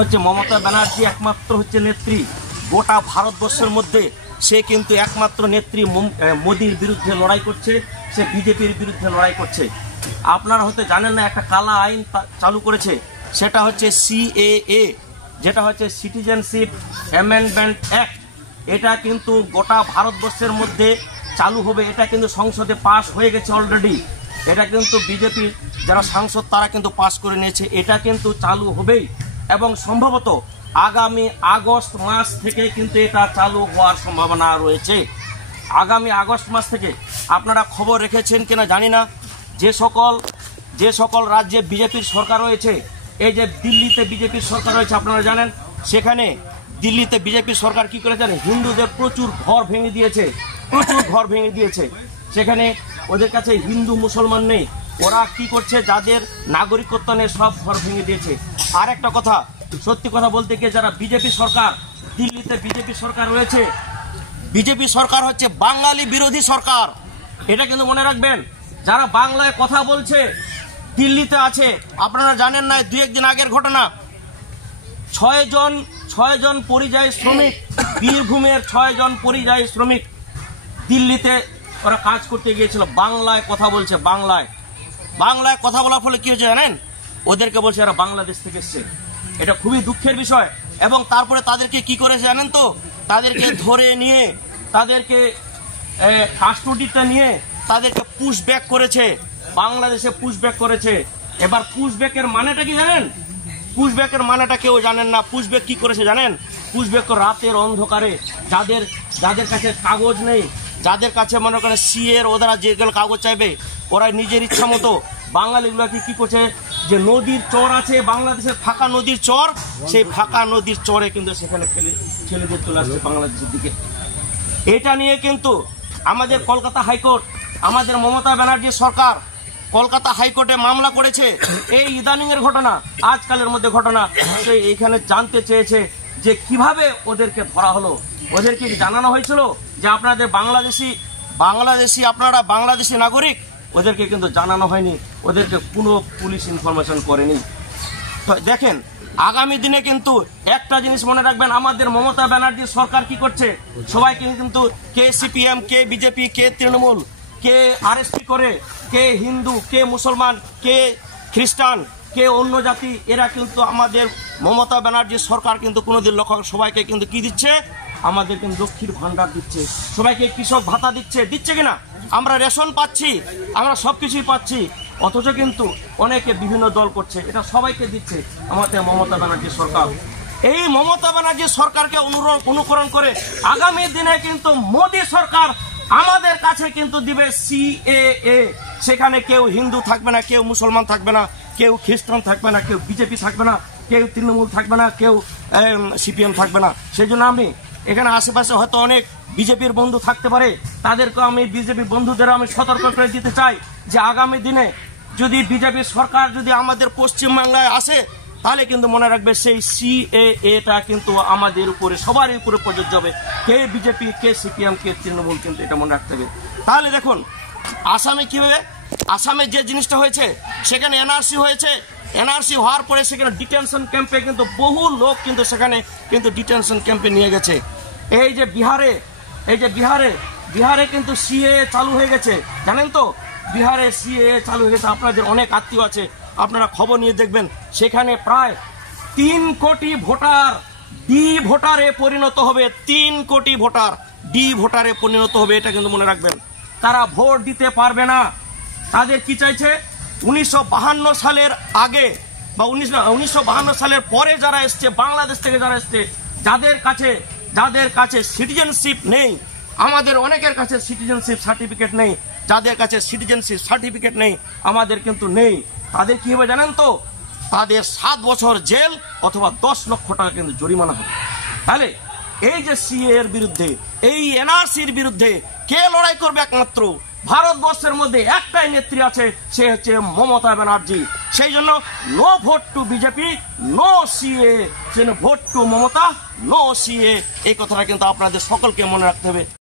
হচ্ছে মমতা ব্যানার্জি একমাত্র হচ্ছে নেত্রী গোটা ভারতবর্ষের মধ্যে। সে কিন্তু একমাত্র নেত্রী মোদির বিরুদ্ধে লড়াই করছে, সে বিজেপির বিরুদ্ধে লড়াই করছে। আপনারা হয়তো জানেন না, একটা কালা আইন চালু করেছে, সেটা হচ্ছে CAA, যেটা হচ্ছে সিটিজেনশিপ অ্যামেন্ডমেন্ট অ্যাক্ট। এটা কিন্তু গোটা ভারতবর্ষের মধ্যে চালু হবে। এটা কিন্তু সংসদে পাস হয়ে গেছে অলরেডি। এটা কিন্তু বিজেপির যারা সাংসদ তারা কিন্তু পাস করে নিয়েছে। এটা কিন্তু চালু হবেই এবং সম্ভবত আগামী আগস্ট মাস থেকে কিন্তু এটা চালু হওয়ার সম্ভাবনা রয়েছে। আগামী আগস্ট মাস থেকে আপনারা খবর রেখেছেন কিনা জানি না, যে সকল রাজ্যে বিজেপির সরকার রয়েছে, এই যে দিল্লিতে বিজেপির সরকার রয়েছে আপনারা জানেন, সেখানে দিল্লিতে বিজেপির সরকার কি করে জানেন, হিন্দুদের প্রচুর ঘর ভেঙে দিয়েছে। সেখানে ওদের কাছে হিন্দু মুসলমান নেই, ওরা কি করছে, যাদের নাগরিকত্ব নেই সব ঘর ভেঙে দিয়েছে। আর একটা কথা, সত্যি কথা বলতে গিয়ে যারা বিজেপি সরকার, দিল্লিতে বিজেপি সরকার রয়েছে, বিজেপি সরকার হচ্ছে বাঙালি বিরোধী সরকার। এটা কিন্তু মনে রাখবেন। যারা বাংলায় কথা বলছে দিল্লিতে আছে, আপনারা জানেন না, 2-1 দিন আগের ঘটনা, 6 জন পরিযায়ী শ্রমিক, বীরভূমের 6 জন পরিযায়ী শ্রমিক দিল্লিতে ওরা কাজ করতে গিয়েছিল, বাংলায় কথা বলছে। বাংলায় কথা বলার ফলে কি হয়েছে জানেন, ওদেরকে বলছে এরা বাংলাদেশ থেকে এসছে। এটা খুবই দুঃখের বিষয়। এবং তারপরে তাদেরকে কি করেছে জানেন তো, তাদেরকে ধরে নিয়ে, তাদেরকে কাস্টডিতে নিয়ে তাদেরকে পুশব্যাক করেছে, বাংলাদেশে পুশব্যাক করেছে। এবার পুশব্যাকের মানেটা কি জানেন? পুশব্যাকের মানেটা কেউ জানেন না। পুশব্যাক কি করেছে জানেন? পুশব্যাক রাতের অন্ধকারে, যাদের কাছে কাগজ নেই, যাদের কাছে মনে করেন CA ওরা যেগুলো কাগজ চাইবে, ওরা নিজের ইচ্ছা মতো বাঙালিগুলোকে কি করছে, যে নদীর চর আছে বাংলাদেশের, ফাঁকা নদীর চর, সেই ফাঁকা নদীর চরে কিন্তু সেখানে ছেলেদের চলে আসছে বাংলাদেশের দিকে। এটা নিয়ে কিন্তু আমাদের কলকাতা হাইকোর্ট, আমাদের মমতা ব্যানার্জি সরকার কলকাতা হাইকোর্টে মামলা করেছে। এই ইদানিং এর ঘটনা, আজকালের মধ্যে ঘটনা, সে এইখানে জানতে চেয়েছে যে কিভাবে ওদেরকে ধরা হলো। ওদেরকে জানানো হয়েছিল যে আপনাদের বাংলাদেশি আপনারা বাংলাদেশি নাগরিক, ওদেরকে কিন্তু জানানো হয়নি, ওদেরকে কোনো পুলিশ ইনফরমেশন করেনি। তো দেখেন, আগামী দিনে কিন্তু একটা জিনিস মনে রাখবেন, আমাদের মমতা ব্যানার্জি সরকার কি করছে, সবাইকে কিন্তু কে CPM, কে বিজেপি, কে তৃণমূল, কে RSP করে, কে হিন্দু, কে মুসলমান, কে খ্রিস্টান, কে অন্য জাতি, এরা কিন্তু আমাদের মমতা ব্যানার্জি সরকার কিন্তু কোনোদিন সবাইকে কিন্তু কি দিচ্ছে, আমাদের কিন্তু লক্ষ্মীর ভান্ডার দিচ্ছে, সবাইকে কৃষক ভাতা দিচ্ছে কিনা, আমরা রেশন পাচ্ছি, আমরা সবকিছুই পাচ্ছি, অথচ কিন্তু অনেকে বিভিন্ন দল করছে, এটা সবাইকে দিচ্ছে আমাদের মমতা ব্যানার্জি সরকার। এই মমতা ব্যানার্জি সরকারকে অনুকরণ করে আগামী দিনে কিন্তু মোদী সরকার আমাদের কাছে কিন্তু দিবে CAA। সেখানে কেউ হিন্দু থাকবে না, কেউ মুসলমান থাকবে না, কেউ খ্রিস্টান থাকবে না, কেউ বিজেপি থাকবে না, কেউ তৃণমূল থাকবে না, কেউ CPM থাকবে না। সেই জন্য আমি এখানে আশেপাশে হয়তো অনেক বিজেপির বন্ধু থাকতে পারে, তাদেরকে আমি বিজেপি বন্ধুদের আমি সতর্ক করে দিতে চাই যে আগামী দিনে যদি বিজেপি সরকার যদি আমাদের পশ্চিমবাংলায় আসে, তাহলে কিন্তু মনে রাখবে সেই CAA-টা কিন্তু আমাদের উপরে, সবার উপরে প্রযোজ্য হবে, কে বিজেপি, কে CPM, কে তৃণমূল, কিন্তু এটা মনে রাখতে হবে। তাহলে দেখুন আসামে কিভাবে, আসামে যে জিনিসটা হয়েছে, সেখানে NRC হয়েছে, NRC হওয়ার পরে সেখানে ডিটেনশন ক্যাম্পে কিন্তু বহু লোক কিন্তু সেখানে কিন্তু ডিটেনশন ক্যাম্পে নিয়ে গেছে। এই যে বিহারে কিন্তু CAA চালু হয়ে গেছে, জানেন তো, বিহারে CAA চালু হয়ে গেছে। আপনাদের অনেক আত্মীয় আছে, আপনারা খবর নিয়ে দেখবেন, সেখানে প্রায় 3 কোটি ভোটার ভোটারে পরিণত হবে, 3 কোটি ভোটার ভোটারে পরিণত হবে। এটা কিন্তু মনে রাখবেন, তারা ভোট দিতে পারবে না। তাদের কি চাইছে, 1952 সালের আগে বা 1952 সালের পরে যারা এসছে, বাংলাদেশ থেকে যারা এসছে, যাদের কাছে সিটিজেনশিপ নেই, আমাদের অনেকের কাছে সিটিজেনশিপ সার্টিফিকেট নেই, যাদের কাছে সিটিজেনশিপ সার্টিফিকেট নেই, আমাদের কিন্তু নেই, তাদের কি হবে জানেন তো, তাদের 7 বছর জেল অথবা 10 লক্ষ টাকা কিন্তু জরিমানা হবে। তাহলে এই যে CAA এর বিরুদ্ধে, এই NRCর বিরুদ্ধে কে লড়াই করবে? একমাত্র ভারতবর্ষের মধ্যে একটাই নেত্রী আছে, সে হচ্ছে মমতা ব্যানার্জি। সেই জন্য no vote to BJP, no CAA, vote to Mamata, no CAA, এই কথাটা কিন্তু আপনাদের সকলকে মনে রাখতে হবে।